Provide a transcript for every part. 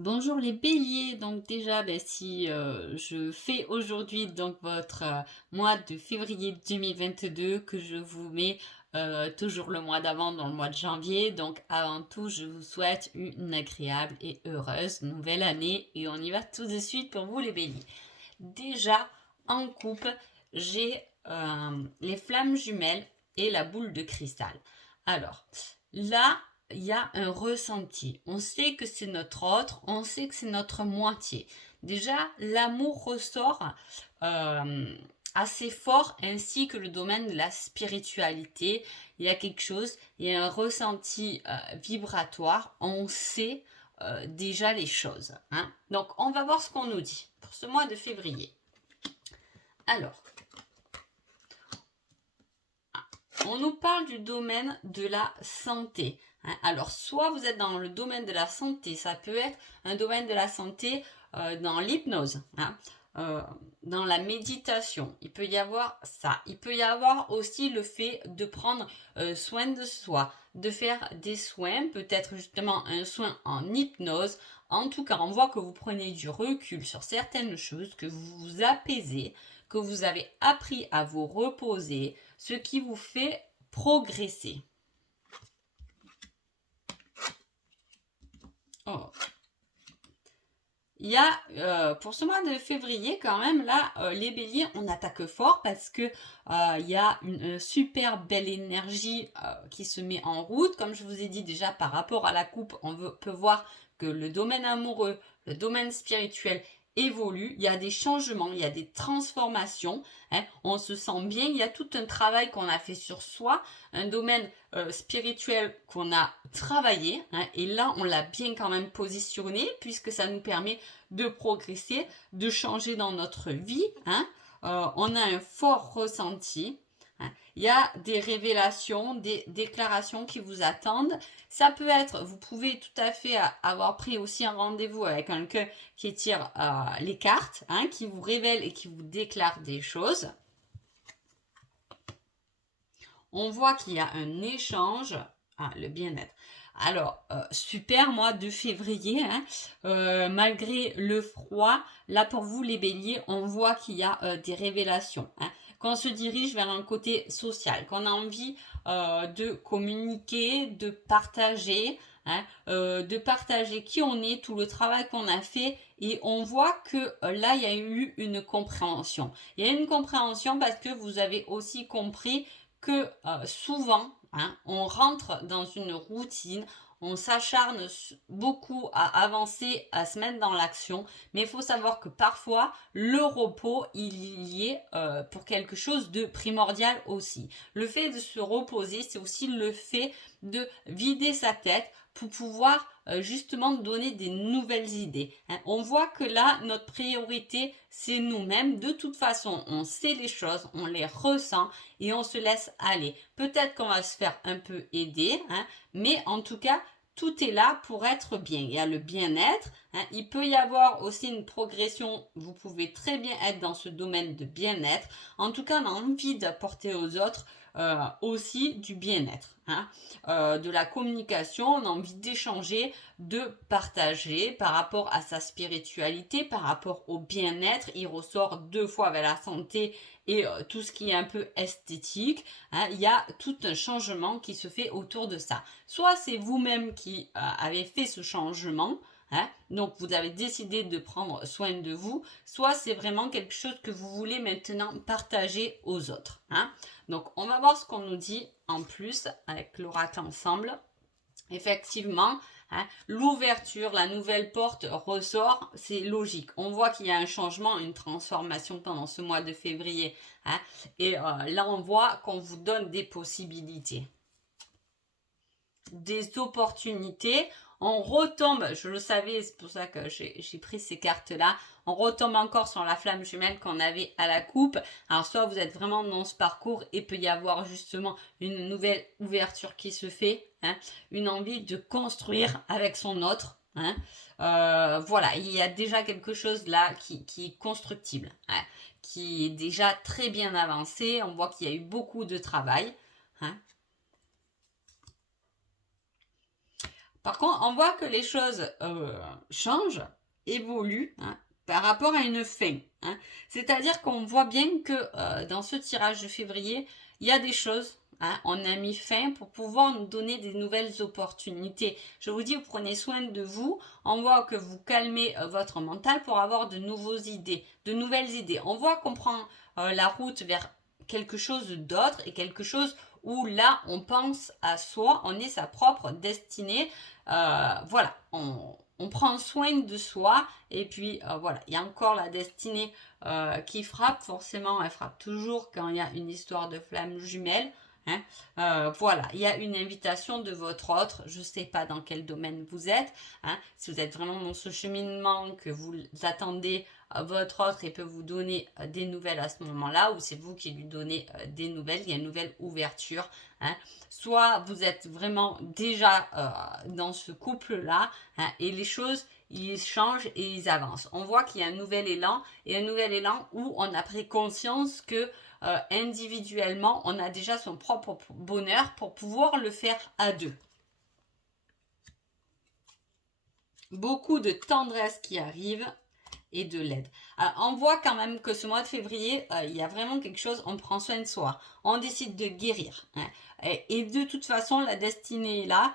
Bonjour les béliers, donc déjà si je fais aujourd'hui donc votre mois de février 2022 que je vous mets toujours le mois d'avant dans le mois de janvier, donc avant tout je vous souhaite une agréable et heureuse nouvelle année et on y va tout de suite pour vous les béliers. Déjà en coupe j'ai les flammes jumelles et la boule de cristal. Alors là il y a un ressenti. On sait que c'est notre autre, on sait que c'est notre moitié. Déjà, l'amour ressort assez fort, ainsi que le domaine de la spiritualité. Il y a quelque chose, il y a un ressenti vibratoire. On sait déjà les choses. Hein. Donc, on va voir ce qu'on nous dit pour ce mois de février. Alors, on nous parle du domaine de la santé. Alors, soit vous êtes dans le domaine de la santé, ça peut être un domaine de la santé dans l'hypnose, dans la méditation. Il peut y avoir ça. Il peut y avoir aussi le fait de prendre soin de soi, de faire des soins, peut-être justement un soin en hypnose. En tout cas, on voit que vous prenez du recul sur certaines choses, que vous vous apaisez, que vous avez appris à vous reposer, ce qui vous fait progresser. Oh. Il y a pour ce mois de février quand même là les béliers on attaque fort parce que il y a une super belle énergie qui se met en route. Comme je vous ai dit déjà par rapport à la coupe, peut voir que le domaine amoureux, le domaine spirituel évolue, il y a des changements, il y a des transformations, hein, on se sent bien, il y a tout un travail qu'on a fait sur soi, un domaine spirituel qu'on a travaillé, hein, et là on l'a bien quand même positionné puisque ça nous permet de progresser, de changer dans notre vie. Hein. On a un fort ressenti. Hein. Il y a des révélations, des déclarations qui vous attendent. Ça peut être, vous pouvez tout à fait avoir pris aussi un rendez-vous avec quelqu'un qui tire les cartes, hein, qui vous révèle et qui vous déclare des choses. On voit qu'il y a un échange. Ah, le bien-être. Alors, super mois de février, hein. Malgré le froid, là pour vous les béliers, on voit qu'il y a des révélations. Hein. Qu'on se dirige vers un côté social, qu'on a envie de communiquer, de partager qui on est, tout le travail qu'on a fait, et on voit que là, il y a eu une compréhension. Il y a une compréhension parce que vous avez aussi compris que souvent, hein, on rentre dans une routine, on s'acharne beaucoup à avancer, à se mettre dans l'action, mais il faut savoir que parfois, le repos, il y est pour quelque chose de primordial aussi. Le fait de se reposer, c'est aussi le fait de vider sa tête pour pouvoir justement donner des nouvelles idées. Hein. On voit que là, notre priorité, c'est nous-mêmes. De toute façon, on sait les choses, on les ressent et on se laisse aller. Peut-être qu'on va se faire un peu aider, hein, mais en tout cas, tout est là pour être bien. Il y a le bien-être. Hein. Il peut y avoir aussi une progression. Vous pouvez très bien être dans ce domaine de bien-être. En tout cas, on a envie d'apporter aux autres aussi du bien-être. Hein. De la communication, on a envie d'échanger, de partager par rapport à sa spiritualité, par rapport au bien-être. Il ressort deux fois vers la santé et tout ce qui est un peu esthétique. Hein, il y a tout un changement qui se fait autour de ça. Soit c'est vous-même qui avez fait ce changement, hein, donc vous avez décidé de prendre soin de vous, soit c'est vraiment quelque chose que vous voulez maintenant partager aux autres. Hein. Donc on va voir ce qu'on nous dit en plus avec l'oracle ensemble. Effectivement, hein, l'ouverture, la nouvelle porte ressort, c'est logique. On voit qu'il y a un changement, une transformation pendant ce mois de février. Hein, et là, on voit qu'on vous donne des possibilités, des opportunités. On retombe, je le savais, c'est pour ça que j'ai pris ces cartes-là. On retombe encore sur la flamme jumelle qu'on avait à la coupe. Alors, soit vous êtes vraiment dans ce parcours et peut y avoir justement une nouvelle ouverture qui se fait, hein, une envie de construire avec son autre. Hein. Voilà, il y a déjà quelque chose là qui est constructible, hein, qui est déjà très bien avancé. On voit qu'il y a eu beaucoup de travail. Hein. Par contre, on voit que les choses changent, évoluent, hein, par rapport à une fin. Hein. C'est-à-dire qu'on voit bien que dans ce tirage de février, il y a des choses, hein, on a mis fin pour pouvoir nous donner des nouvelles opportunités. Je vous dis, vous prenez soin de vous. On voit que vous calmez votre mental pour avoir de nouvelles idées. On voit qu'on prend la route vers quelque chose d'autre et quelque chose où là, on pense à soi, on est sa propre destinée. Voilà, on prend soin de soi et puis voilà, il y a encore la destinée qui frappe, forcément elle frappe toujours quand il y a une histoire de flamme jumelle. Hein. Voilà, il y a une invitation de votre autre, je ne sais pas dans quel domaine vous êtes, hein. Si vous êtes vraiment dans ce cheminement que vous attendez votre autre et peut vous donner des nouvelles à ce moment-là, ou c'est vous qui lui donnez des nouvelles, il y a une nouvelle ouverture. Hein. Soit vous êtes vraiment déjà dans ce couple-là, hein, et les choses, ils changent et ils avancent. On voit qu'il y a un nouvel élan, et un nouvel élan où on a pris conscience que individuellement, on a déjà son propre bonheur pour pouvoir le faire à deux. Beaucoup de tendresse qui arrive et de l'aide. Alors, on voit quand même que ce mois de février, il y a vraiment quelque chose, on prend soin de soi, on décide de guérir. Hein. Et de toute façon, la destinée est là,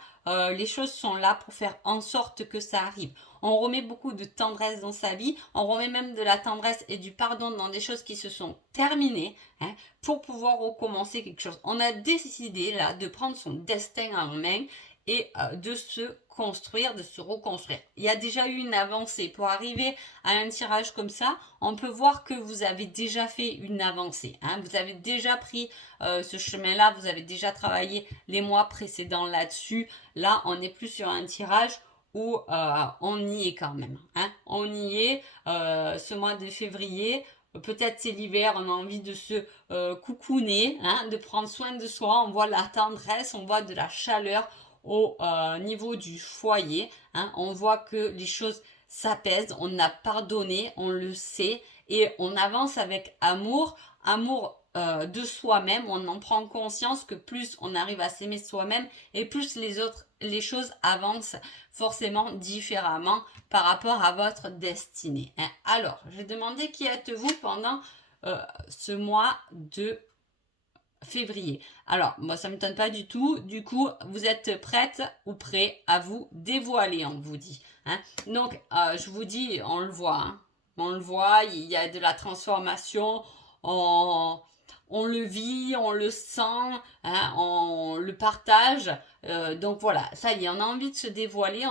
les choses sont là pour faire en sorte que ça arrive. On remet beaucoup de tendresse dans sa vie, on remet même de la tendresse et du pardon dans des choses qui se sont terminées, hein, pour pouvoir recommencer quelque chose. On a décidé là de prendre son destin en main et de se construire, de se reconstruire. Il y a déjà eu une avancée. Pour arriver à un tirage comme ça, on peut voir que vous avez déjà fait une avancée. Hein. Vous avez déjà pris ce chemin-là, vous avez déjà travaillé les mois précédents là-dessus. Là, on n'est plus sur un tirage où on y est quand même. Hein. On y est ce mois de février. Peut-être c'est l'hiver, on a envie de se coucouner, hein, de prendre soin de soi. On voit la tendresse, on voit de la chaleur au niveau du foyer. Hein. On voit que les choses s'apaisent, on a pardonné, on le sait, et on avance avec amour, de soi-même. On en prend conscience que plus on arrive à s'aimer soi-même et plus les choses avancent forcément différemment par rapport à votre destinée. Hein. Alors, je vais demander qui êtes-vous pendant ce mois de février. Alors, moi, ça ne m'étonne pas du tout. Du coup, vous êtes prête ou prêt à vous dévoiler, on vous dit. Hein. Donc, je vous dis, on le voit. Hein. On le voit, il y a de la transformation. On le vit, on le sent, hein, on le partage. Donc voilà, ça y est, on a envie de se dévoiler,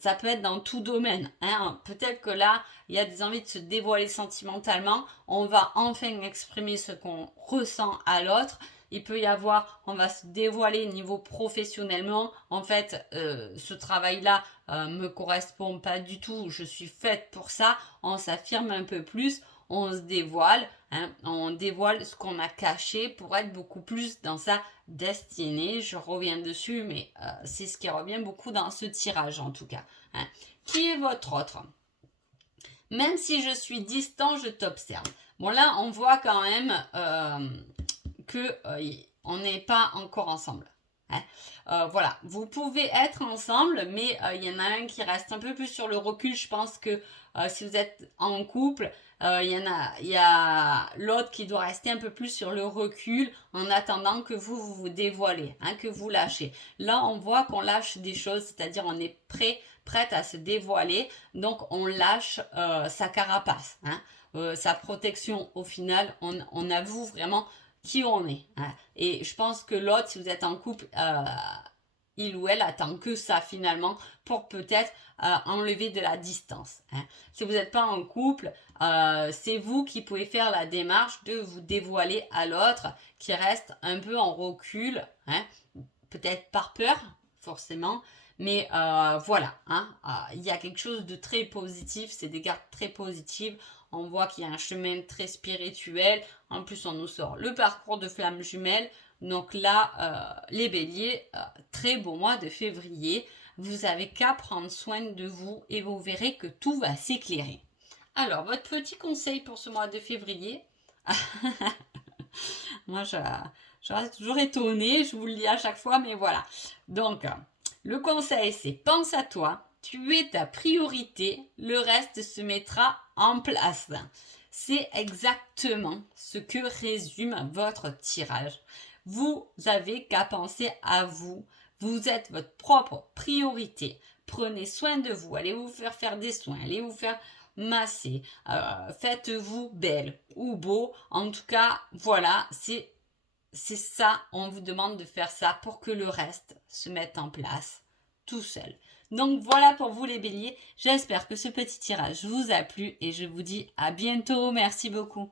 ça peut être dans tout domaine. Hein. Peut-être que là, il y a des envies de se dévoiler sentimentalement. On va enfin exprimer ce qu'on ressent à l'autre. Il peut y avoir, on va se dévoiler niveau professionnellement. En fait, ce travail-là me correspond pas du tout. Je suis faite pour ça. On s'affirme un peu plus. On se dévoile, hein, on dévoile ce qu'on a caché pour être beaucoup plus dans sa destinée. Je reviens dessus, mais c'est ce qui revient beaucoup dans ce tirage en tout cas. Hein. Qui est votre autre? Même si je suis distant, je t'observe. Bon là, on voit quand même que on n'est pas encore ensemble. Hein. Voilà, vous pouvez être ensemble, mais il y en a un qui reste un peu plus sur le recul. Je pense que si vous êtes en couple, il y a l'autre qui doit rester un peu plus sur le recul en attendant que vous dévoilez, hein, que vous lâchez. Là, on voit qu'on lâche des choses, c'est-à-dire on est prête à se dévoiler, donc on lâche sa carapace, hein, sa protection. Au final, on avoue vraiment qui on est. Hein. Et je pense que l'autre, si vous êtes en couple, il ou elle attend que ça finalement pour peut-être enlever de la distance. Hein. Si vous n'êtes pas en couple, c'est vous qui pouvez faire la démarche de vous dévoiler à l'autre qui reste un peu en recul, hein, peut-être par peur, forcément, mais voilà, hein, il y a quelque chose de très positif, c'est des cartes très positives. On voit qu'il y a un chemin très spirituel. En plus, on nous sort le parcours de flamme jumelle. Donc là, les béliers, très beau mois de février. Vous avez qu'à prendre soin de vous et vous verrez que tout va s'éclairer. Alors, votre petit conseil pour ce mois de février. Moi, je reste toujours étonnée, je vous le dis à chaque fois, mais voilà. Donc, Le conseil, c'est pense à toi, tu es ta priorité, le reste se mettra en place. C'est exactement ce que résume votre tirage. Vous avez qu'à penser à vous. Vous êtes votre propre priorité. Prenez soin de vous. Allez vous faire des soins. Allez vous faire masser. Faites-vous belle ou beau. En tout cas, voilà, c'est ça. On vous demande de faire ça pour que le reste se mette en place tout seul. Donc voilà pour vous les béliers. J'espère que ce petit tirage vous a plu et je vous dis à bientôt. Merci beaucoup.